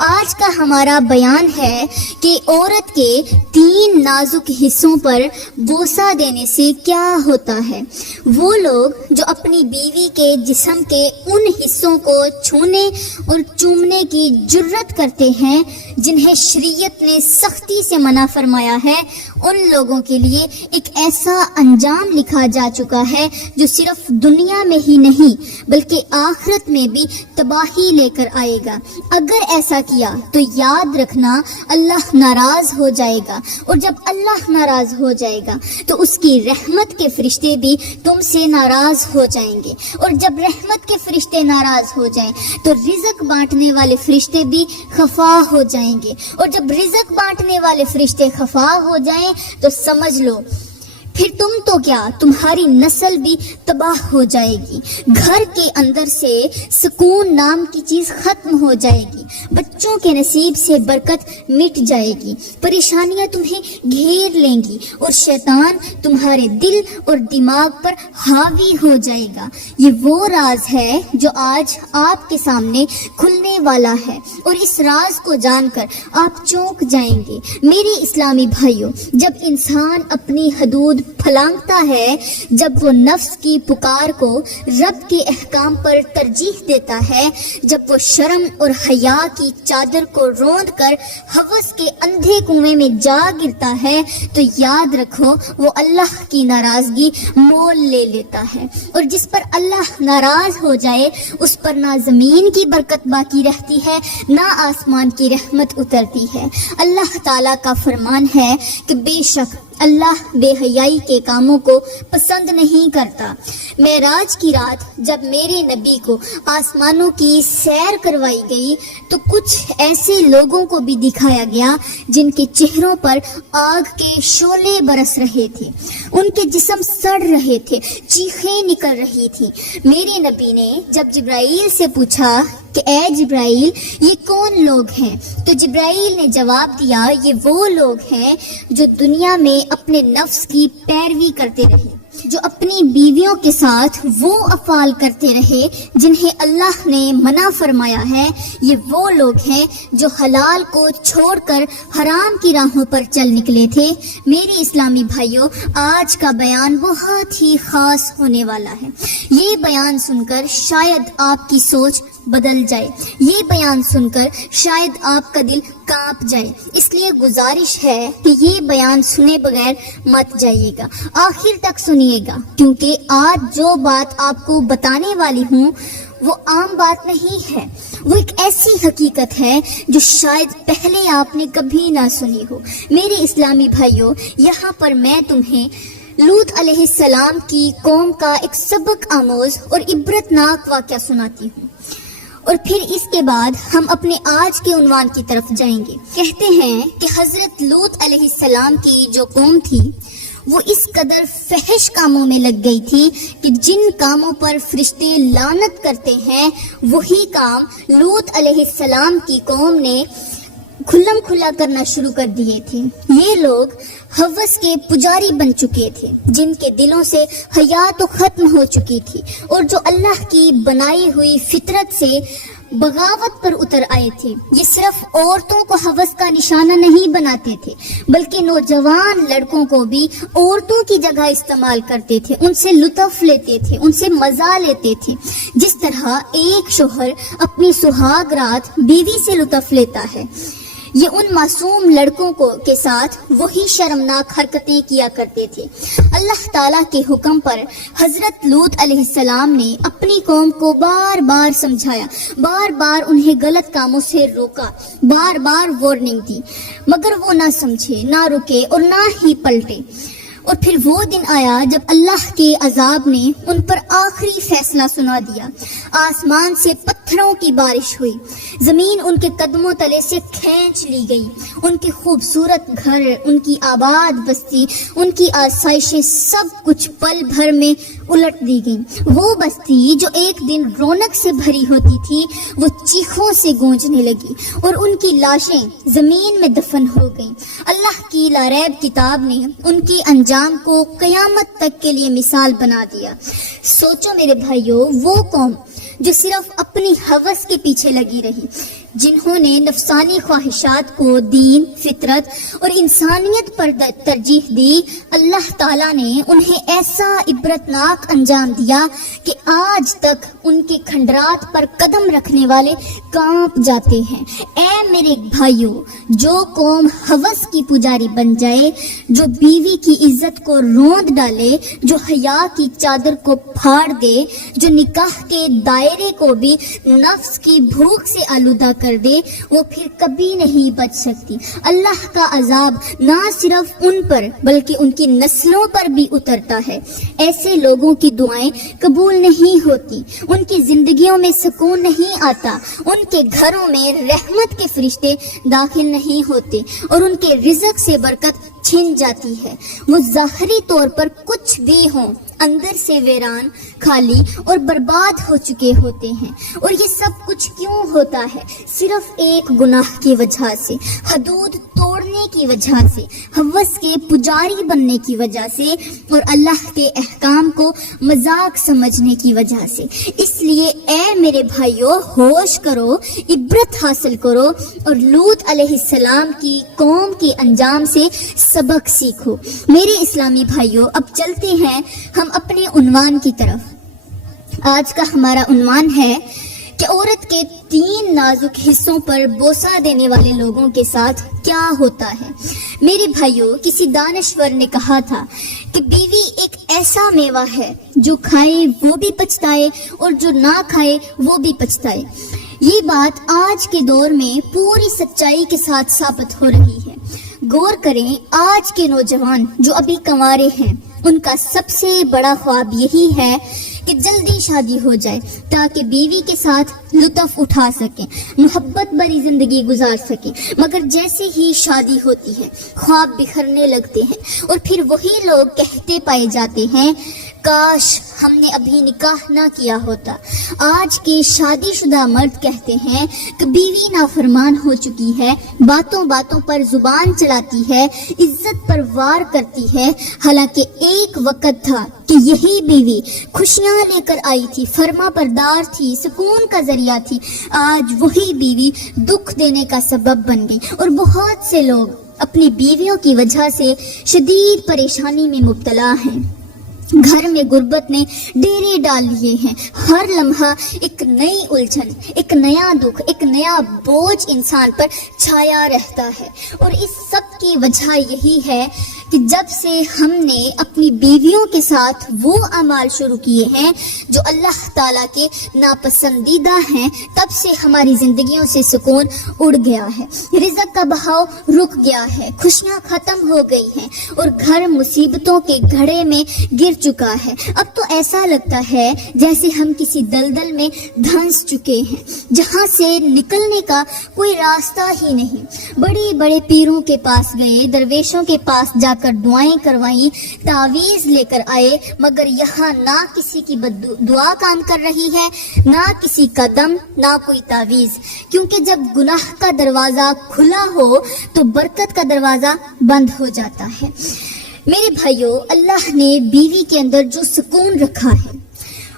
آج کا ہمارا بیان ہے کہ عورت کے 3 نازک حصوں پر بوسہ دینے سے کیا ہوتا ہے۔ وہ لوگ جو اپنی بیوی کے جسم کے ان حصوں کو چھونے اور چومنے کی جرت کرتے ہیں جنہیں شریعت نے سختی سے منع فرمایا ہے، ان لوگوں کے لیے ایک ایسا انجام لکھا جا چکا ہے جو صرف دنیا میں ہی نہیں بلکہ آخرت میں بھی تباہی لے کر آئے گا۔ اگر ایسا کیا تو یاد رکھنا اللہ ناراض ہو جائے گا، اور جب اللہ ناراض ہو جائے گا تو اس کی رحمت کے فرشتے بھی تم سے ناراض ہو جائیں گے، اور جب رحمت کے فرشتے ناراض ہو جائیں تو رزق بانٹنے والے فرشتے بھی خفا ہو جائیں گے، اور جب رزق بانٹنے والے فرشتے خفا ہو جائیں تو سمجھ لو پھر تم تو کیا، تمہاری نسل بھی تباہ ہو جائے گی۔ گھر کے اندر سے سکون نام کی چیز ختم ہو جائے گی، بچوں کے نصیب سے برکت مٹ جائے گی، پریشانیاں تمہیں گھیر لیں گی، اور شیطان تمہارے دل اور دماغ پر حاوی ہو جائے گا۔ یہ وہ راز ہے جو آج آپ کے سامنے کھلنے والا ہے، اور اس راز کو جان کر آپ چونک جائیں گے۔ میرے اسلامی بھائیوں، جب انسان اپنی حدود پھلانگتا ہے، جب وہ نفس کی پکار کو رب کے احکام پر ترجیح دیتا ہے، جب وہ شرم اور حیا کی چادر کو روند کر ہوس کے اندھے کنویں میں جا گرتا ہے، تو یاد رکھو وہ اللہ کی ناراضگی مول لے لیتا ہے، اور جس پر اللہ ناراض ہو جائے اس پر نہ زمین کی برکت باقی رہتی ہے نہ آسمان کی رحمت اترتی ہے۔ اللہ تعالیٰ کا فرمان ہے کہ بے شک اللہ بے حیائی کے کاموں کو پسند نہیں کرتا۔ معراج کی رات جب میرے نبی کو آسمانوں کی سیر کروائی گئی تو کچھ ایسے لوگوں کو بھی دکھایا گیا جن کے چہروں پر آگ کے شعلے برس رہے تھے، ان کے جسم سڑ رہے تھے، چیخیں نکل رہی تھیں۔ میرے نبی نے جب جبرائیل سے پوچھا کہ اے جبرائیل یہ کون لوگ ہیں، تو جبرائیل نے جواب دیا یہ وہ لوگ ہیں جو دنیا میں اپنے نفس کی پیروی کرتے رہے، جو اپنی بیویوں کے ساتھ وہ افعال کرتے رہے جنہیں اللہ نے منع فرمایا ہے۔ یہ وہ لوگ ہیں جو حلال کو چھوڑ کر حرام کی راہوں پر چل نکلے تھے۔ میرے اسلامی بھائیوں، آج کا بیان بہت ہی خاص ہونے والا ہے۔ یہ بیان سن کر شاید آپ کی سوچ بدل جائے، یہ بیان سن کر شاید آپ کا دل کانپ جائے، اس لیے گزارش ہے کہ یہ بیان سنے بغیر مت جائیے گا، آخر تک سنیے گا، کیونکہ آج جو بات آپ کو بتانے والی ہوں وہ عام بات نہیں ہے، وہ ایک ایسی حقیقت ہے جو شاید پہلے آپ نے کبھی نہ سنی ہو۔ میرے اسلامی بھائیوں، یہاں پر میں تمہیں لوط علیہ السلام کی قوم کا ایک سبق آموز اور عبرتناک واقعہ سناتی ہوں، اور پھر اس کے بعد ہم اپنے آج کے عنوان کی طرف جائیں گے۔ کہتے ہیں کہ حضرت لوط علیہ السلام کی جو قوم تھی وہ اس قدر فحش کاموں میں لگ گئی تھی کہ جن کاموں پر فرشتے لعنت کرتے ہیں وہی کام لوط علیہ السلام کی قوم نے کھلم کھلا کرنا شروع کر دیے تھے۔ یہ لوگ ہوس کے پجاری بن چکے تھے، جن کے دلوں سے حیا تو ختم ہو چکی تھی، اور جو اللہ کی بنائی ہوئی فطرت سے بغاوت پر اتر آئے تھے۔ یہ صرف عورتوں کو ہوس کا نشانہ نہیں بناتے تھے بلکہ نوجوان لڑکوں کو بھی عورتوں کی جگہ استعمال کرتے تھے، ان سے لطف لیتے تھے، ان سے مزہ لیتے تھے، جس طرح ایک شوہر اپنی سہاگ رات بیوی سے لطف لیتا ہے۔ یہ ان معصوم لڑکوں کے ساتھ وہی شرمناک حرکتیں کیا کرتے تھے۔ اللہ تعالیٰ کے حکم پر حضرت لوط علیہ السلام نے اپنی قوم کو بار بار سمجھایا، بار بار انہیں غلط کاموں سے روکا، بار بار وارننگ دی، مگر وہ نہ سمجھے، نہ رکے اور نہ ہی پلٹے۔ اور پھر وہ دن آیا جب اللہ کے عذاب نے ان پر آخری فیصلہ سنا دیا۔ آسمان سے پتھروں کی بارش ہوئی، زمین ان کے قدموں تلے سے کھینچ لی گئی، ان کے خوبصورت گھر، ان کی آباد بستی، ان کی آسائشیں سب کچھ پل بھر میں الٹ دی گئیں۔ وہ بستی جو ایک دن رونق سے بھری ہوتی تھی وہ چیخوں سے گونجنے لگی، اور ان کی لاشیں زمین میں دفن ہو گئیں۔ اللہ کی لاریب کتاب نے ان کی انجام کو قیامت تک کے لیے مثال بنا دیا۔ سوچو میرے بھائیوں، وہ قوم جو صرف اپنی ہوس کے پیچھے لگی رہی، جنہوں نے نفسانی خواہشات کو دین، فطرت اور انسانیت پر ترجیح دی، اللہ تعالیٰ نے انہیں ایسا عبرتناک انجام دیا کہ آج تک ان کے کھنڈرات پر قدم رکھنے والے کانپ جاتے ہیں۔ اے میرے بھائیوں، جو قوم ہوس کی پجاری بن جائے، جو بیوی کی عزت کو روند ڈالے، جو حیا کی چادر کو پھاڑ دے، جو نکاح کے دائرے کو بھی نفس کی بھوک سے آلودہ کر دے، وہ پھر کبھی نہیں بچ سکتی۔ اللہ کا عذاب نہ صرف ان پر بلکہ ان کی نسلوں پر بھی اترتا ہے۔ ایسے لوگوں کی دعائیں قبول نہیں ہوتی، ان کی زندگیوں میں سکون نہیں آتا، ان کے گھروں میں رحمت کے فرشتے داخل نہیں ہوتے اور ان کے رزق سے برکت چھن جاتی ہے۔ وہ ظاہری طور پر کچھ بھی ہوں، اندر سے ویران، خالی اور برباد ہو چکے ہوتے ہیں۔ اور یہ سب کچھ کیوں ہوتا ہے؟ صرف ایک گناہ کی وجہ سے، حدود توڑنے کی وجہ سے، ہوس کے پجاری بننے کی وجہ سے اور اللہ کے احکام کو مذاق سمجھنے کی وجہ سے۔ اس لیے اے میرے بھائیوں، ہوش کرو، عبرت حاصل کرو اور لوط علیہ السلام کی قوم کے انجام سے سبق سیکھو۔ میرے اسلامی بھائیوں، اب چلتے ہیں ہم اپنے عنوان کی طرف۔ آج کا ہمارا عنوان ہے کہ عورت کے 3 نازک حصوں پر بوسہ دینے والے لوگوں کے ساتھ کیا ہوتا ہے۔ میرے بھائیوں، کسی دانشور نے کہا تھا کہ بیوی ایک ایسا میوہ ہے جو کھائے وہ بھی پچھتائے اور جو نہ کھائے وہ بھی پچھتائے۔ یہ بات آج کے دور میں پوری سچائی کے ساتھ ثابت ہو رہی ہے۔ غور کریں، آج کے نوجوان جو ابھی کنوارے ہیں، ان کا سب سے بڑا خواب یہی ہے کہ جلدی شادی ہو جائے تاکہ بیوی کے ساتھ لطف اٹھا سکیں، محبت بھری زندگی گزار سکیں۔ مگر جیسے ہی شادی ہوتی ہے، خواب بکھرنے لگتے ہیں اور پھر وہی لوگ کہتے پائے جاتے ہیں، کاش ہم نے ابھی نکاح نہ کیا ہوتا۔ آج کے شادی شدہ مرد کہتے ہیں کہ بیوی نافرمان ہو چکی ہے، باتوں باتوں پر زبان چلاتی ہے، عزت پر وار کرتی ہے، حالانکہ ایک وقت تھا کہ یہی بیوی خوشیاں لے کر آئی تھی، فرما بردار تھی، سکون کا ذریعہ تھی۔ آج وہی بیوی دکھ دینے کا سبب بن گئی اور بہت سے لوگ اپنی بیویوں کی وجہ سے شدید پریشانی میں مبتلا ہیں۔ گھر میں غربت نے ڈیرے ڈال لیے ہیں، ہر لمحہ ایک نئی الجھن، ایک نیا دکھ، ایک نیا بوجھ انسان پر چھایا رہتا ہے۔ اور اس سب کی وجہ یہی ہے کہ جب سے ہم نے اپنی بیویوں کے ساتھ وہ اعمال شروع کیے ہیں جو اللہ تعالیٰ کے ناپسندیدہ ہیں، تب سے ہماری زندگیوں سے سکون اڑ گیا ہے، رزق کا بہاؤ رک گیا ہے، خوشیاں ختم ہو گئی ہیں اور گھر مصیبتوں کے گھڑے میں گر چکا ہے۔ اب تو ایسا لگتا ہے جیسے ہم کسی دلدل میں دھنس چکے ہیں جہاں سے نکلنے کا کوئی راستہ ہی نہیں۔ بڑے بڑے پیروں کے پاس گئے، درویشوں کے پاس جا کر دعائیں کروائیں، تعویذ لے کر آئے، مگر یہاں نہ کسی کی دعا کام کر رہی ہے، نہ کسی کا دم، نہ کوئی تعویذ، کیونکہ جب گناہ کا دروازہ کھلا ہو تو برکت کا دروازہ بند ہو جاتا ہے۔ میرے بھائیوں، اللہ نے بیوی کے اندر جو سکون رکھا ہے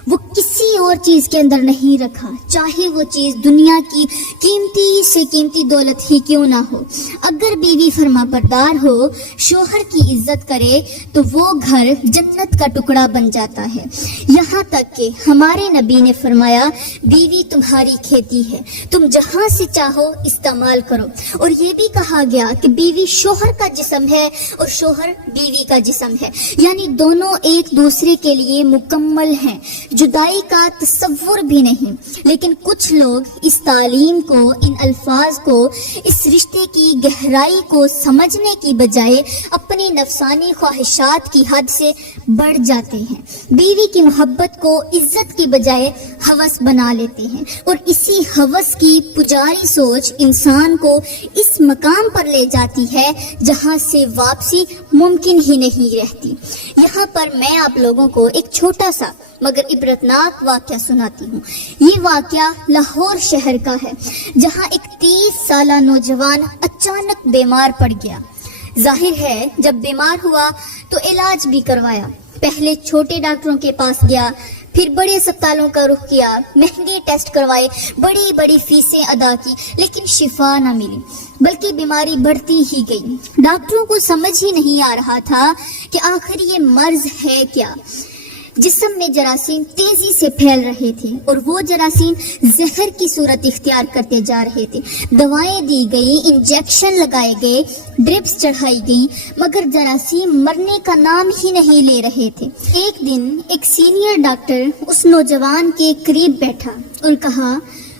وہ کسی اور چیز کے اندر نہیں رکھا، چاہے وہ چیز دنیا کی قیمتی سے قیمتی دولت ہی کیوں نہ ہو۔ اگر بیوی فرما بردار ہو، شوہر کی عزت کرے تو وہ گھر جنت کا ٹکڑا بن جاتا ہے۔ یہاں تک کہ ہمارے نبی نے فرمایا، بیوی تمہاری کھیتی ہے، تم جہاں سے چاہو استعمال کرو۔ اور یہ بھی کہا گیا کہ بیوی شوہر کا جسم ہے اور شوہر بیوی کا جسم ہے، یعنی دونوں ایک دوسرے کے لیے مکمل ہیں، جدائی کا تصور بھی نہیں۔ لیکن کچھ لوگ اس تعلیم کو، ان الفاظ کو، اس رشتے کی گہرائی کو سمجھنے کی بجائے اپنی نفسانی خواہشات کی حد سے بڑھ جاتے ہیں، بیوی کی محبت کو عزت کی بجائے ہوس بنا لیتے ہیں، اور اسی ہوس کی پجاری سوچ انسان کو اس مقام پر لے جاتی ہے جہاں سے واپسی ممکن ہی نہیں رہتی۔ یہاں پر میں آپ لوگوں کو ایک چھوٹا سا مگر عبرتناک واقعہ سناتی ہوں۔ یہ واقعہ لاہور شہر کا ہے، جہاں ایک 30 سالہ نوجوان اچانک بیمار پڑ گیا۔ ظاہر ہے جب بیمار ہوا تو علاج بھی کروایا، پہلے چھوٹے ڈاکٹروں کے پاس گیا، پھر بڑے اسپتالوں کا رخ کیا، مہنگے ٹیسٹ کروائے، بڑی بڑی فیسیں ادا کی، لیکن شفا نہ ملی، بلکہ بیماری بڑھتی ہی گئی۔ ڈاکٹروں کو سمجھ ہی نہیں آ رہا تھا کہ آخر یہ مرض ہے کیا۔ جسم میں جراثیم تیزی سے پھیل رہے تھے اور وہ جراثیم زہر کی صورت اختیار کرتے جا رہے تھے۔ دوائیں دی گئی، انجیکشن لگائے گئے، ڈرپس چڑھائی گئیں، مگر جراثیم مرنے کا نام ہی نہیں لے رہے تھے۔ ایک دن ایک سینئر ڈاکٹر اس نوجوان کے قریب بیٹھا اور کہا،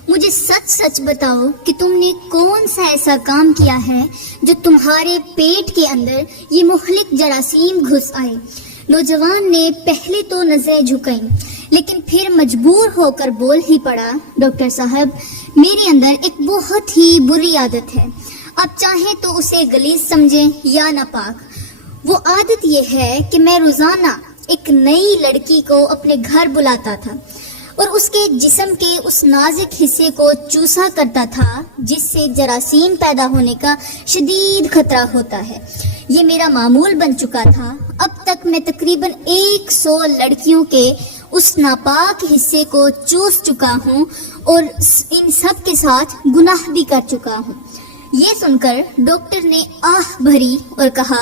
مجھے سچ سچ بتاؤ کہ تم نے کون سا ایسا کام کیا ہے جو تمہارے پیٹ کے اندر یہ مہلک جراثیم گھس آئے۔ نوجوان نے پہلے تو نظریں جھکائیں، لیکن پھر مجبور ہو کر بول ہی پڑا، ڈاکٹر صاحب، میرے اندر ایک بہت ہی بری عادت ہے، آپ چاہیں تو اسے غلیظ سمجھیں یا ناپاک۔ وہ عادت یہ ہے کہ میں روزانہ ایک نئی لڑکی کو اپنے گھر بلاتا تھا اور اس کے جسم کے اس نازک حصے کو چوسا کرتا تھا جس سے جراثیم پیدا ہونے کا شدید خطرہ ہوتا ہے۔ یہ میرا معمول بن چکا تھا۔ اب تک میں تقریباً 100 لڑکیوں کے اس ناپاک حصے کو چوس چکا ہوں اور ان سب کے ساتھ گناہ بھی کر چکا ہوں۔ یہ سن کر ڈاکٹر نے آہ بھری اور کہا،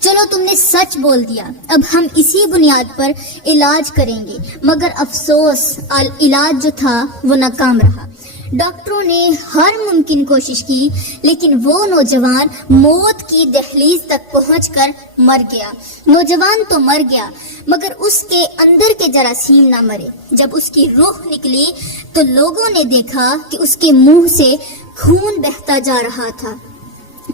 چلو تم نے سچ بول دیا، اب ہم اسی بنیاد پر علاج کریں گے، مگر افسوس علاج جو تھا وہ ناکام رہا۔ ڈاکٹروں نے ہر ممکن کوشش کی، لیکن وہ نوجوان موت کی دہلیز تک پہنچ کر مر گیا۔ نوجوان تو مر گیا، مگر اس کے اندر کے جراثیم نہ مرے۔ جب اس کی روح نکلی تو لوگوں نے دیکھا کہ اس کے منہ سے خون بہتا جا رہا تھا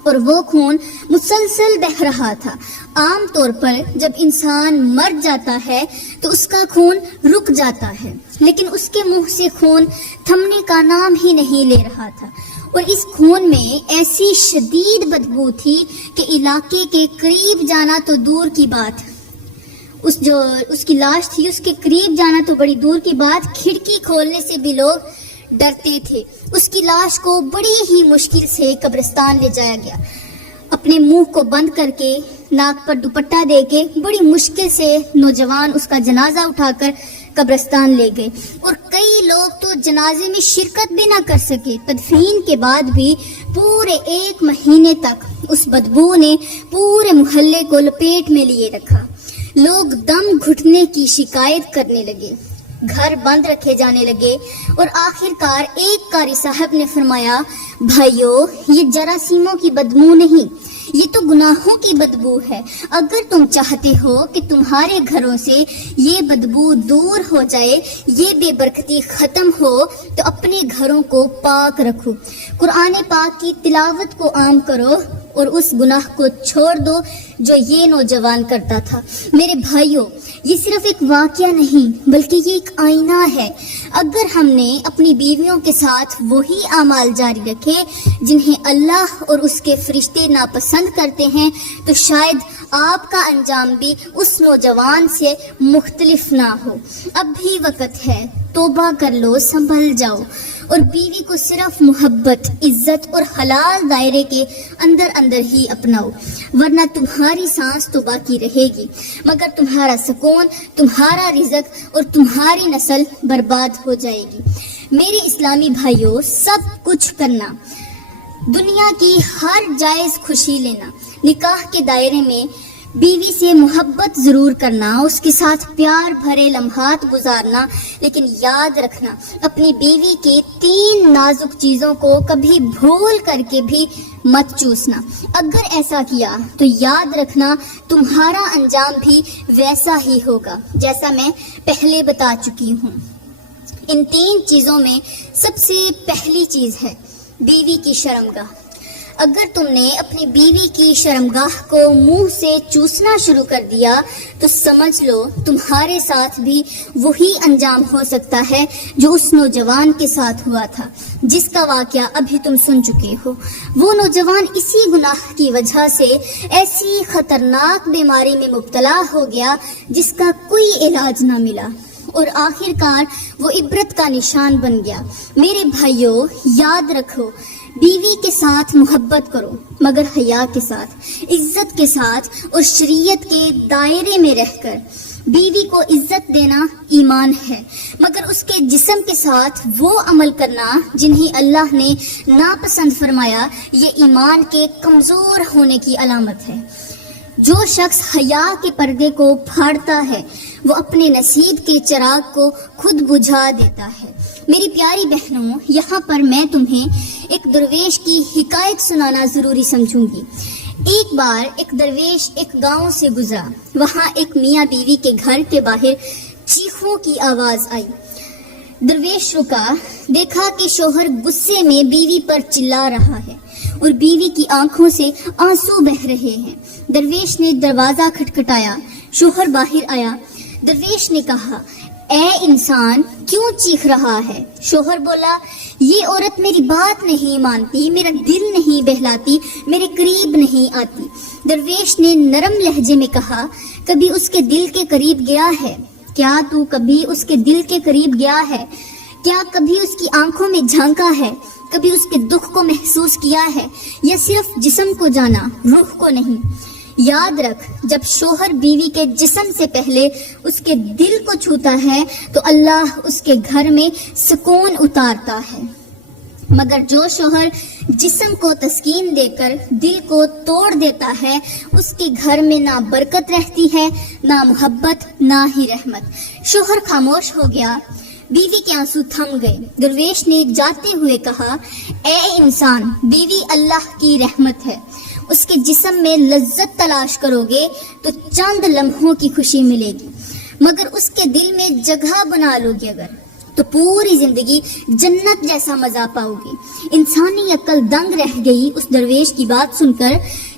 اور وہ خون مسلسل بہہ رہا تھا۔ عام طور پر جب انسان مر جاتا ہے تو اس کا خون رک جاتا ہے، لیکن اس کے منہ سے خون تھمنے کا نام ہی نہیں لے رہا تھا، اور اس خون میں ایسی شدید بدبو تھی کہ علاقے کے قریب جانا تو دور کی بات، اس کی لاش تھی، اس کے قریب جانا تو بڑی دور کی بات، کھڑکی کھولنے سے بھی لوگ ڈرتے تھے۔ اس کی لاش کو بڑی ہی مشکل سے قبرستان لے جایا گیا۔ اپنے منہ کو بند کر کے، ناک پر دوپٹہ دے کے بڑی مشکل سے نوجوان اس کا جنازہ اٹھا کر قبرستان لے گئے، اور کئی لوگ تو جنازے میں شرکت بھی نہ کر سکے۔ تدفین کے بعد بھی پورے 1 مہینے تک اس بدبو نے پورے محلے کو لپیٹ میں لیے رکھا۔ لوگ دم گھٹنے کی شکایت کرنے لگے، گھر بند رکھے جانے لگے، اور آخرکار ایک قاری صاحب نے فرمایا، بھائیو، یہ جراثیموں کی بدبو نہیں، یہ تو گناہوں کی بدبو ہے۔ اگر تم چاہتے ہو کہ تمہارے گھروں سے یہ بدبو دور ہو جائے، یہ بے برکتی ختم ہو، تو اپنے گھروں کو پاک رکھو، قرآن پاک کی تلاوت کو عام کرو اور اس گناہ کو چھوڑ دو جو یہ نوجوان کرتا تھا۔ میرے بھائیوں، یہ صرف ایک واقعہ نہیں بلکہ یہ ایک آئینہ ہے۔ اگر ہم نے اپنی بیویوں کے ساتھ وہی اعمال جاری رکھے جنہیں اللہ اور اس کے فرشتے ناپسند کرتے ہیں، تو شاید آپ کا انجام بھی اس نوجوان سے مختلف نہ ہو۔ اب بھی وقت ہے، توبہ کر لو، سنبھل جاؤ، اور بیوی کو صرف محبت، عزت اور حلال دائرے کے اندر ہی اپناؤ، ورنہ تمہاری سانس تو باقی رہے گی، مگر تمہارا سکون، تمہارا رزق اور تمہاری نسل برباد ہو جائے گی۔ میرے اسلامی بھائیوں، سب کچھ کرنا، دنیا کی ہر جائز خوشی لینا، نکاح کے دائرے میں بیوی سے محبت ضرور کرنا، اس کے ساتھ پیار بھرے لمحات گزارنا، لیکن یاد رکھنا اپنی بیوی کے 3 نازک چیزوں کو کبھی بھول کر کے بھی مت چوسنا۔ اگر ایسا کیا تو یاد رکھنا تمہارا انجام بھی ویسا ہی ہوگا جیسا میں پہلے بتا چکی ہوں۔ ان 3 چیزوں میں سب سے پہلی چیز ہے بیوی کی شرمگاہ۔ اگر تم نے اپنی بیوی کی شرمگاہ کو منہ سے چوسنا شروع کر دیا تو سمجھ لو تمہارے ساتھ بھی وہی انجام ہو سکتا ہے جو اس نوجوان کے ساتھ ہوا تھا، جس کا واقعہ ابھی تم سن چکے ہو۔ وہ نوجوان اسی گناہ کی وجہ سے ایسی خطرناک بیماری میں مبتلا ہو گیا جس کا کوئی علاج نہ ملا، اور آخرکار وہ عبرت کا نشان بن گیا۔ میرے بھائیوں، یاد رکھو، بیوی کے ساتھ محبت کرو، مگر حیا کے ساتھ، عزت کے ساتھ اور شریعت کے دائرے میں رہ کر۔ بیوی کو عزت دینا ایمان ہے، مگر اس کے جسم کے ساتھ وہ عمل کرنا جنہیں اللہ نے ناپسند فرمایا، یہ ایمان کے کمزور ہونے کی علامت ہے۔ جو شخص حیا کے پردے کو پھاڑتا ہے وہ اپنے نصیب کے چراغ کو خود بجھا دیتا ہے۔ میری پیاری بہنوں، یہاں پر میں تمہیں ایک درویش کی حکایت سنانا ضروری سمجھوں گی۔ ایک بار ایک درویش ایک گاؤں سے گزرا، وہاں ایک میاں بیوی کے گھر کے باہر چیخوں کی آواز آئی۔ درویش رکا، دیکھا کہ شوہر غصے میں بیوی پر چلا رہا ہے اور بیوی کی آنکھوں سے آنسو بہہ رہے ہیں۔ درویش نے دروازہ کھٹکھٹایا، شوہر باہر آیا۔ درویش نے کہا، اے انسان، کیوں چیخ رہا ہے؟ شوہر بولا، یہ عورت میری بات نہیں مانتی، میرا دل نہیں بہلاتی، میرے قریب نہیں آتی۔ درویش نے نرم لہجے میں کہا، کبھی اس کے دل کے قریب گیا ہے؟ کیا تو کبھی اس کے دل کے قریب گیا ہے؟ کیا کبھی اس کی آنکھوں میں جھانکا ہے؟ کبھی اس کے دکھ کو محسوس کیا ہے؟ یا صرف جسم کو جانا، روح کو نہیں؟ یاد رکھ، جب شوہر بیوی کے جسم سے پہلے اس کے دل کو چھوتا ہے تو اللہ اس کے گھر میں سکون اتارتا ہے، مگر جو شوہر جسم کو تسکین دے کر دل کو توڑ دیتا ہے، اس کے گھر میں نہ برکت رہتی ہے، نہ محبت، نہ ہی رحمت۔ شوہر خاموش ہو گیا، بیوی کے آنسو تھم گئے۔ درویش نے جاتے ہوئے کہا، اے انسان، بیوی اللہ کی رحمت ہے، اس کے جسم میں لذت تلاش کرو گے تو چند لمحوں کی خوشی ملے گی، مگر اس کے دل میں جگہ بنا لو گے اگر، تو پوری زندگی جنت جیسا مزہ پاؤ گی۔ انسانی عقل دنگ رہ گئی اس درویش کی بات سن کر،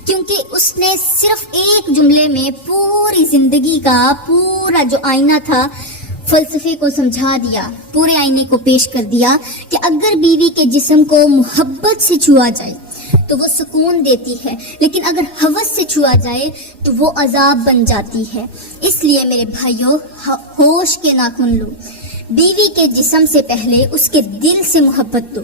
کیونکہ اس نے صرف ایک جملے میں پوری زندگی کا پورا جو آئینہ تھا فلسفے کو سمجھا دیا، پورے آئینے کو پیش کر دیا کہ اگر بیوی کے جسم کو محبت سے چھوا جائے تو وہ سکون دیتی ہے، لیکن اگر ہوس سے چھوا جائے تو وہ عذاب بن جاتی ہے۔ اس لیے میرے بھائیوں، ہوش کے ناخن لو، بیوی کے جسم سے پہلے اس کے دل سے محبت دو،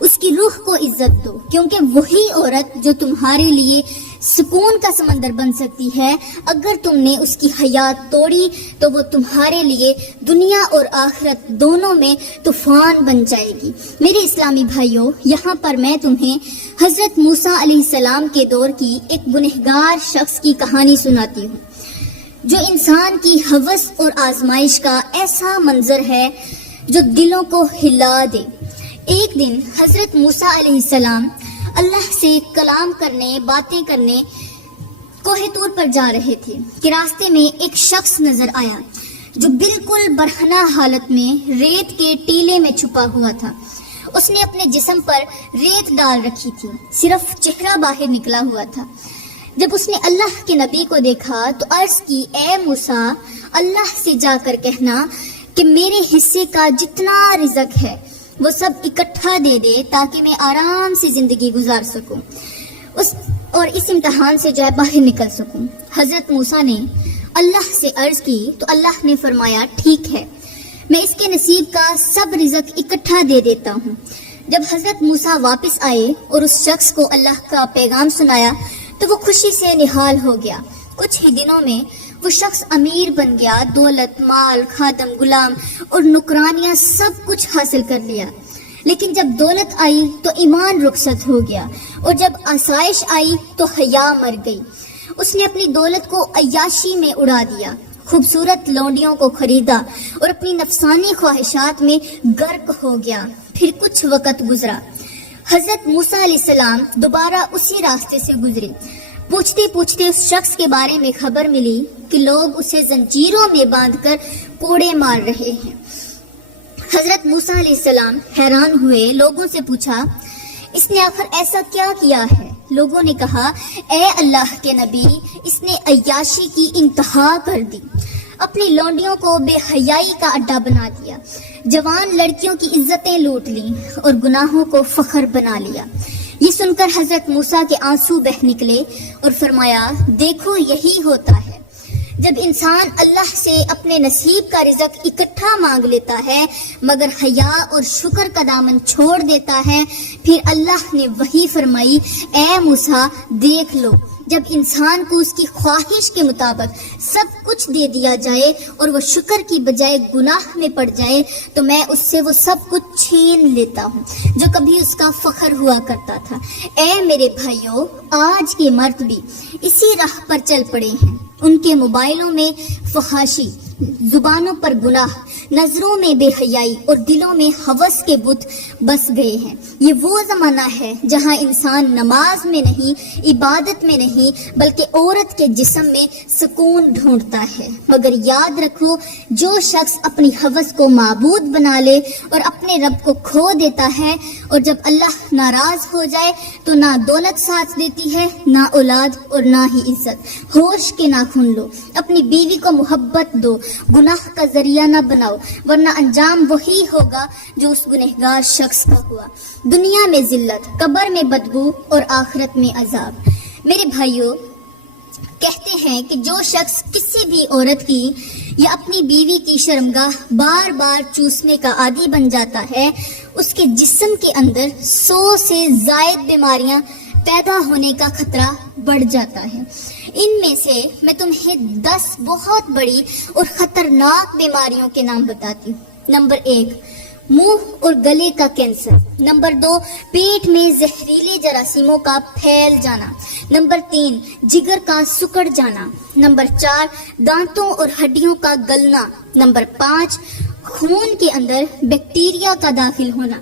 اس کی روح کو عزت دو، کیونکہ وہی عورت جو تمہارے لیے سکون کا سمندر بن سکتی ہے، اگر تم نے اس کی حیات توڑی تو وہ تمہارے لیے دنیا اور آخرت دونوں میں طوفان بن جائے گی۔ میرے اسلامی بھائیوں، یہاں پر میں تمہیں حضرت موسیٰ علیہ السلام کے دور کی ایک گنہگار شخص کی کہانی سناتی ہوں، جو انسان کی ہوس اور آزمائش کا ایسا منظر ہے جو دلوں کو ہلا دے۔ ایک دن حضرت موسیٰ علیہ السلام اللہ سے کلام کرنے، باتیں کرنے کوہ طور پر جا رہے تھے کہ راستے میں ایک شخص نظر آیا جو بالکل برہنہ حالت میں ریت کے ٹیلے میں چھپا ہوا تھا۔ اس نے اپنے جسم پر ریت ڈال رکھی تھی، صرف چہرہ باہر نکلا ہوا تھا۔ جب اس نے اللہ کے نبی کو دیکھا تو عرض کی، اے موسیٰ، اللہ سے جا کر کہنا کہ میرے حصے کا جتنا رزق ہے وہ سب اکٹھا دے دے تاکہ میں آرام سے زندگی گزار سکوں اور اس امتحان سے جو ہے باہر نکل سکوں۔ حضرت موسیٰ نے اللہ سے عرض کی تو اللہ نے فرمایا، ٹھیک ہے، میں اس کے نصیب کا سب رزق اکٹھا دے دیتا ہوں۔ جب حضرت موسیٰ واپس آئے اور اس شخص کو اللہ کا پیغام سنایا تو وہ خوشی سے نہال ہو گیا۔ کچھ ہی دنوں میں وہ شخص امیر بن گیا، دولت، مال، خادم، غلام اور نوکرانیاں سب کچھ حاصل کر لیا۔ لیکن جب دولت آئی تو ایمان رخصت ہو گیا، اور جب آسائش آئی تو حیا مر گئی۔ اس نے اپنی دولت کو عیاشی میں اڑا دیا، خوبصورت لونڈیوں کو خریدا اور اپنی نفسانی خواہشات میں غرق ہو گیا۔ پھر کچھ وقت گزرا، حضرت موسیٰ علیہ السلام دوبارہ اسی راستے سے گزرے۔ پوچھتے پوچھتے اس شخص کے بارے میں خبر ملی کہ لوگ اسے زنجیروں میں باندھ کر کوڑے مار رہے ہیں۔ حضرت موسیٰ علیہ السلام حیران ہوئے، لوگوں سے پوچھا، اس نے آخر ایسا کیا کیا ہے؟ لوگوں نے کہا، اے اللہ کے نبی، اس نے عیاشی کی انتہا کر دی، اپنی لونڈیوں کو بے حیائی کا اڈا بنا دیا، جوان لڑکیوں کی عزتیں لوٹ لیں اور گناہوں کو فخر بنا لیا۔ یہ سن کر حضرت موسیٰ کے آنسو بہہ نکلے اور فرمایا، دیکھو یہی ہوتا ہے جب انسان اللہ سے اپنے نصیب کا رزق اکٹھا مانگ لیتا ہے مگر حیا اور شکر کا دامن چھوڑ دیتا ہے، پھر اللہ نے وہی فرمائی، اے موسیٰ دیکھ لو، جب انسان کو اس کی خواہش کے مطابق سب کچھ دے دیا جائے اور وہ شکر کی بجائے گناہ میں پڑ جائے تو میں اس سے وہ سب کچھ چھین لیتا ہوں جو کبھی اس کا فخر ہوا کرتا تھا۔ اے میرے بھائیوں، آج کے مرد بھی اسی راہ پر چل پڑے ہیں، ان کے موبائلوں میں فحاشی، زبانوں پر گناہ، نظروں میں بے حیائی اور دلوں میں ہوس کے بت بس گئے ہیں۔ یہ وہ زمانہ ہے جہاں انسان نماز میں نہیں، عبادت میں نہیں، بلکہ عورت کے جسم میں سکون ڈھونڈتا ہے۔ مگر یاد رکھو، جو شخص اپنی ہوس کو معبود بنا لے اور اپنے رب کو کھو دیتا ہے، اور جب اللہ ناراض ہو جائے تو نہ دولت ساتھ دیتی ہے، نہ اولاد اور نہ ہی عزت۔ ہوش کے ناخن لو، اپنی بیوی کو محبت دو، گناہ کا ذریعہ نہ بناؤ، ورنہ انجام وہی ہوگا جو اس گنہگار شخص کا ہوا، دنیا میں ذلت، قبر میں بدبو اور آخرت میں عذاب۔ میرے بھائیوں، کہتے ہیں کہ جو شخص کسی بھی عورت کی یا اپنی بیوی کی شرمگاہ بار بار چوسنے کا عادی بن جاتا ہے، اس کے جسم کے اندر 100 سے زائد بیماریاں پیدا ہونے کا خطرہ بڑھ جاتا ہے۔ ان میں سے میں تمہیں 10 بہت بڑی اور خطرناک بیماریوں کے نام بتاتی ہوں۔ نمبر 1، منہ اور گلے کا کینسر۔ نمبر 2، پیٹ میں زہریلے جراثیموں کا پھیل جانا۔ نمبر 3، جگر کا سکڑ جانا۔ نمبر 4، دانتوں اور ہڈیوں کا گلنا۔ نمبر 5، خون کے اندر بیکٹیریا کا داخل ہونا۔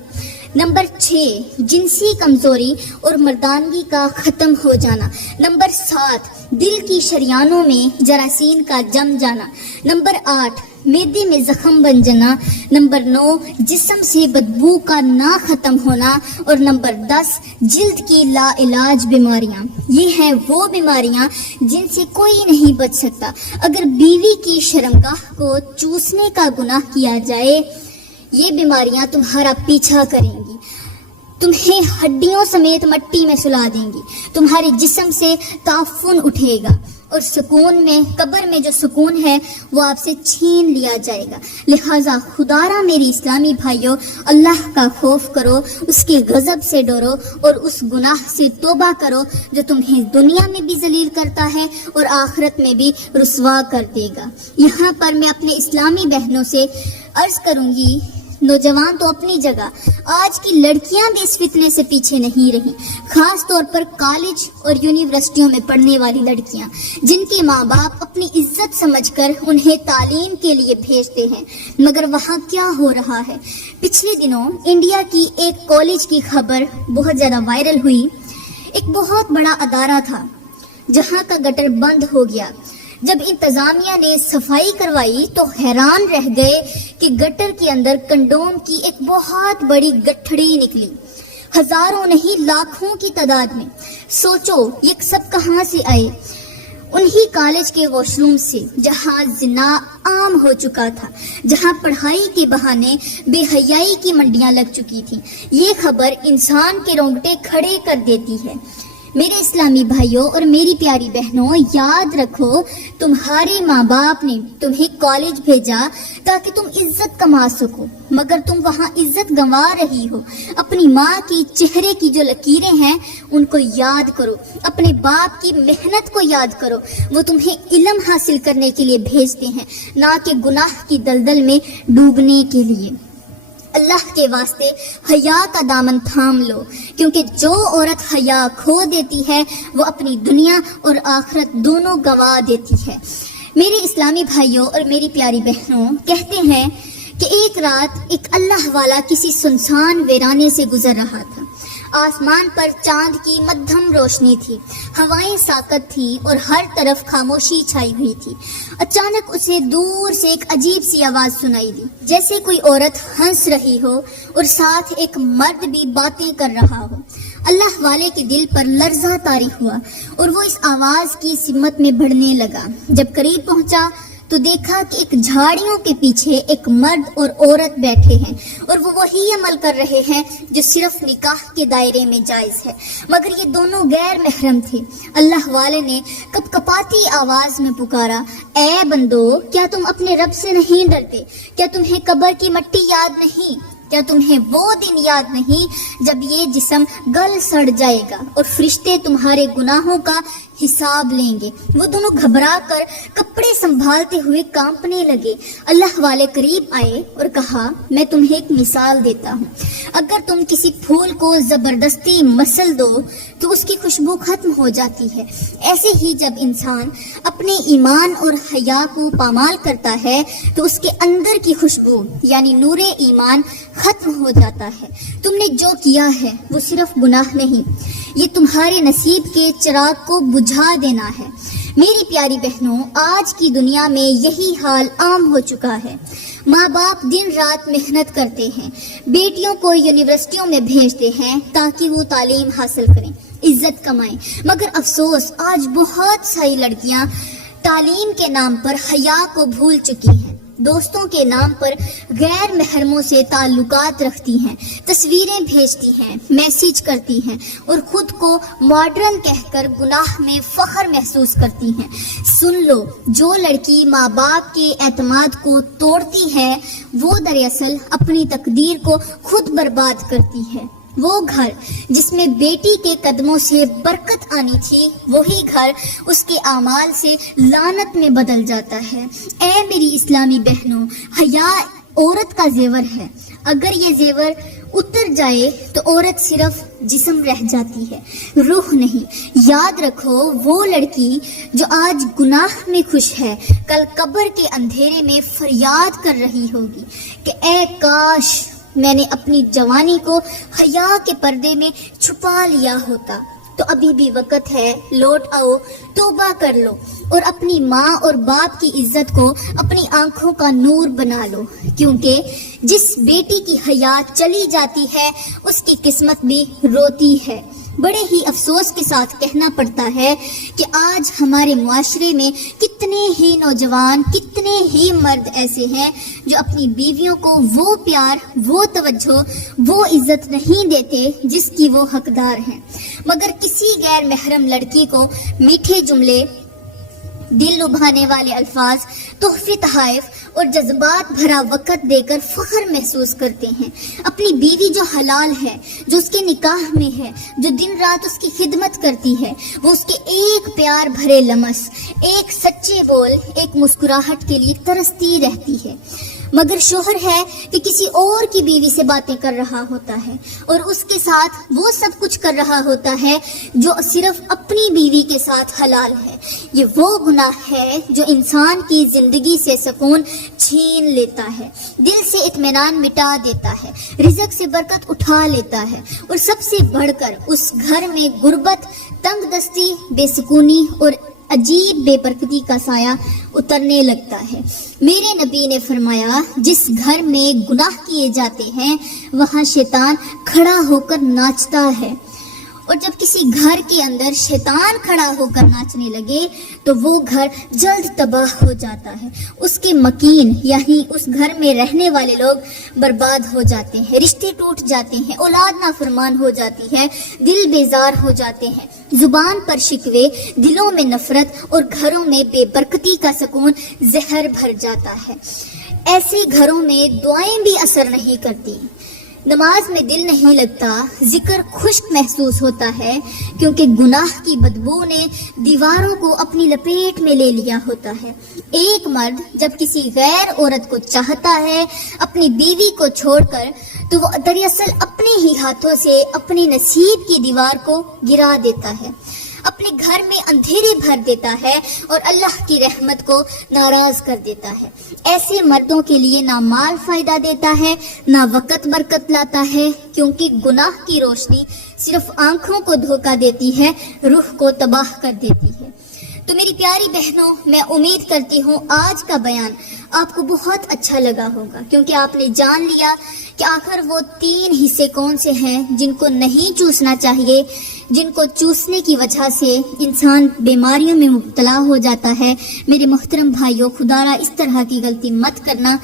نمبر 6، جنسی کمزوری اور مردانگی کا ختم ہو جانا۔ نمبر 7، دل کی شریانوں میں جراثیم کا جم جانا۔ نمبر 8، معدے میں زخم بن جانا۔ نمبر 9، جسم سے بدبو کا نہ ختم ہونا۔ اور نمبر 10، جلد کی لا علاج بیماریاں۔ یہ ہیں وہ بیماریاں جن سے کوئی نہیں بچ سکتا۔ اگر بیوی کی شرمگاہ کو چوسنے کا گناہ کیا جائے، یہ بیماریاں تمہارا پیچھا کریں گی، تمہیں ہڈیوں سمیت مٹی میں سلا دیں گی، تمہارے جسم سے تعفن اٹھے گا اور سکون میں، قبر میں جو سکون ہے وہ آپ سے چھین لیا جائے گا۔ لہٰذا خدارا میری اسلامی بھائیوں، اللہ کا خوف کرو، اس کے غضب سے ڈرو اور اس گناہ سے توبہ کرو جو تمہیں دنیا میں بھی ذلیل کرتا ہے اور آخرت میں بھی رسوا کر دے گا۔ یہاں پر میں اپنے اسلامی بہنوں سے عرض کروں گی، نوجوان تو اپنی جگہ، آج کی لڑکیاں بھی اس فتنے سے پیچھے نہیں رہیں، خاص طور پر کالج اور یونیورسٹیوں میں پڑھنے والی لڑکیاں، جن کے ماں باپ اپنی عزت سمجھ کر انہیں تعلیم کے لیے بھیجتے ہیں، مگر وہاں کیا ہو رہا ہے۔ پچھلے دنوں انڈیا کی ایک کالج کی خبر بہت زیادہ وائرل ہوئی۔ ایک بہت بڑا ادارہ تھا جہاں کا گٹر بند ہو گیا۔ جب انتظامیہ نے صفائی کروائی تو حیران رہ گئے کہ گٹر کے اندر کنڈوم کی ایک بہت بڑی گٹھڑی نکلی، ہزاروں نہیں لاکھوں کی تعداد میں۔ سوچو یہ سب کہاں سے آئے؟ انہی کالج کے واش روم سے، جہاں زنا عام ہو چکا تھا، جہاں پڑھائی کے بہانے بے حیائی کی منڈیاں لگ چکی تھیں۔ یہ خبر انسان کے رونگٹے کھڑے کر دیتی ہے۔ میرے اسلامی بھائیوں اور میری پیاری بہنوں، یاد رکھو، تمہارے ماں باپ نے تمہیں کالج بھیجا تاکہ تم عزت کما سکو، مگر تم وہاں عزت گنوا رہی ہو۔ اپنی ماں کی چہرے کی جو لکیریں ہیں ان کو یاد کرو، اپنے باپ کی محنت کو یاد کرو، وہ تمہیں علم حاصل کرنے کے لیے بھیجتے ہیں، نہ کہ گناہ کی دلدل میں ڈوبنے کے لیے۔ اللہ کے واسطے حیا کا دامن تھام لو، کیونکہ جو عورت حیا کھو دیتی ہے وہ اپنی دنیا اور آخرت دونوں گنوا دیتی ہے۔ میرے اسلامی بھائیوں اور میری پیاری بہنوں، کہتے ہیں کہ ایک رات ایک اللہ والا کسی سنسان ویرانے سے گزر رہا تھا۔ آسمان پر چاند کی مدھم روشنی تھی، ہوائیں ساکت تھی اور ہر طرف خاموشی چھائی ہوئی تھی۔ اچانک اسے دور سے ایک عجیب سی آواز سنائی دی، جیسے کوئی عورت ہنس رہی ہو اور ساتھ ایک مرد بھی باتیں کر رہا ہو۔ اللہ والے کے دل پر لرزہ طاری ہوا اور وہ اس آواز کی سمت میں بڑھنے لگا۔ جب قریب پہنچا تو تو دیکھا کہ ایک جھاڑیوں کے پیچھے ایک مرد اور عورت بیٹھے ہیں اور وہ وہی عمل کر رہے ہیں جو صرف نکاح کے دائرے میں جائز ہے، مگر یہ دونوں غیر محرم تھے۔ اللہ والے نے کپ کپاتی آواز میں پکارا، اے بندو، کیا تم اپنے رب سے نہیں ڈرتے؟ کیا تمہیں قبر کی مٹی یاد نہیں؟ کیا تمہیں وہ دن یاد نہیں جب یہ جسم گل سڑ جائے گا اور فرشتے تمہارے گناہوں کا حساب لیں گے؟ وہ دونوں گھبرا کر کپڑے سنبھالتے ہوئے کانپنے لگے۔ اللہ والے قریب آئے اور کہا، میں تمہیں ایک مثال دیتا ہوں، اگر تم کسی پھول کو زبردستی مسل دو تو اس کی خوشبو ختم ہو جاتی ہے، ایسے ہی جب انسان اپنے ایمان اور حیا کو پامال کرتا ہے تو اس کے اندر کی خوشبو یعنی نور ایمان ختم ہو جاتا ہے۔ تم نے جو کیا ہے وہ صرف گناہ نہیں، یہ تمہارے نصیب کے چراغ کو بجھا دینا ہے۔ میری پیاری بہنوں، آج کی دنیا میں یہی حال عام ہو چکا ہے۔ ماں باپ دن رات محنت کرتے ہیں، بیٹیوں کو یونیورسٹیوں میں بھیجتے ہیں تاکہ وہ تعلیم حاصل کریں، عزت کمائیں، مگر افسوس آج بہت ساری لڑکیاں تعلیم کے نام پر حیا کو بھول چکی ہیں، دوستوں کے نام پر غیر محرموں سے تعلقات رکھتی ہیں، تصویریں بھیجتی ہیں، میسیج کرتی ہیں اور خود کو ماڈرن کہہ کر گناہ میں فخر محسوس کرتی ہیں۔ سن لو، جو لڑکی ماں باپ کے اعتماد کو توڑتی ہے وہ دراصل اپنی تقدیر کو خود برباد کرتی ہے۔ وہ گھر جس میں بیٹی کے قدموں سے برکت آنی تھی، وہی گھر اس کے اعمال سے لعنت میں بدل جاتا ہے۔ اے میری اسلامی بہنوں، حیا عورت کا زیور ہے، اگر یہ زیور اتر جائے تو عورت صرف جسم رہ جاتی ہے، روح نہیں۔ یاد رکھو، وہ لڑکی جو آج گناہ میں خوش ہے کل قبر کے اندھیرے میں فریاد کر رہی ہوگی کہ اے کاش میں نے اپنی جوانی کو حیا کے پردے میں چھپا لیا ہوتا۔ تو ابھی بھی وقت ہے، لوٹ آؤ، توبہ کر لو اور اپنی ماں اور باپ کی عزت کو اپنی آنکھوں کا نور بنا لو، کیونکہ جس بیٹی کی حیا چلی جاتی ہے اس کی قسمت بھی روتی ہے۔ بڑے ہی افسوس کے ساتھ کہنا پڑتا ہے کہ آج ہمارے معاشرے میں کتنے ہی نوجوان، کتنے ہی مرد ایسے ہیں جو اپنی بیویوں کو وہ پیار، وہ توجہ، وہ عزت نہیں دیتے جس کی وہ حقدار ہیں، مگر کسی غیر محرم لڑکی کو میٹھے جملے، دل لبھانے والے الفاظ، تحفے تحائف اور جذبات بھرا وقت دے کر فخر محسوس کرتے ہیں۔ اپنی بیوی جو حلال ہے، جو اس کے نکاح میں ہے، جو دن رات اس کی خدمت کرتی ہے، وہ اس کے ایک پیار بھرے لمس، ایک سچے بول، ایک مسکراہٹ کے لیے ترستی رہتی ہے، مگر شوہر ہے کہ کسی اور کی بیوی سے باتیں کر رہا ہوتا ہے اور اس کے ساتھ وہ سب کچھ کر رہا ہوتا ہے جو صرف اپنی بیوی کے ساتھ حلال ہے۔ یہ وہ گناہ ہے جو انسان کی زندگی سے سکون چھین لیتا ہے، دل سے اطمینان مٹا دیتا ہے، رزق سے برکت اٹھا لیتا ہے اور سب سے بڑھ کر اس گھر میں غربت، تنگ دستی، بے سکونی اور عجیب بے برکتی کا سایہ اترنے لگتا ہے۔ میرے نبی نے فرمایا، جس گھر میں گناہ کیے جاتے ہیں وہاں شیطان کھڑا ہو کر ناچتا ہے، اور جب کسی گھر کے اندر شیطان کھڑا ہو کر ناچنے لگے تو وہ گھر جلد تباہ ہو جاتا ہے، اس کے مکین یعنی اس گھر میں رہنے والے لوگ برباد ہو جاتے ہیں، رشتے ٹوٹ جاتے ہیں، اولاد نافرمان ہو جاتی ہے، دل بیزار ہو جاتے ہیں، زبان پر شکوے، دلوں میں نفرت اور گھروں میں بے برکتی کا سکون زہر بھر جاتا ہے۔ ایسے گھروں میں دعائیں بھی اثر نہیں کرتی، نماز میں دل نہیں لگتا، ذکر خشک محسوس ہوتا ہے، کیونکہ گناہ کی بدبو نے دیواروں کو اپنی لپیٹ میں لے لیا ہوتا ہے۔ ایک مرد جب کسی غیر عورت کو چاہتا ہے اپنی بیوی کو چھوڑ کر، تو وہ دراصل اپنے ہی ہاتھوں سے اپنی نصیب کی دیوار کو گرا دیتا ہے، اپنے گھر میں اندھیرے بھر دیتا ہے اور اللہ کی رحمت کو ناراض کر دیتا ہے۔ ایسے مردوں کے لیے نہ مال فائدہ دیتا ہے، نہ وقت برکت لاتا ہے، کیونکہ گناہ کی روشنی صرف آنکھوں کو دھوکہ دیتی ہے، روح کو تباہ کر دیتی ہے۔ تو میری پیاری بہنوں، میں امید کرتی ہوں آج کا بیان آپ کو بہت اچھا لگا ہوگا، کیونکہ آپ نے جان لیا کہ آخر وہ 3 حصے کون سے ہیں جن کو نہیں چوسنا چاہیے، جن کو چوسنے کی وجہ سے انسان بیماریوں میں مبتلا ہو جاتا ہے۔ میرے محترم بھائیوں، خدا را اس طرح کی غلطی مت کرنا۔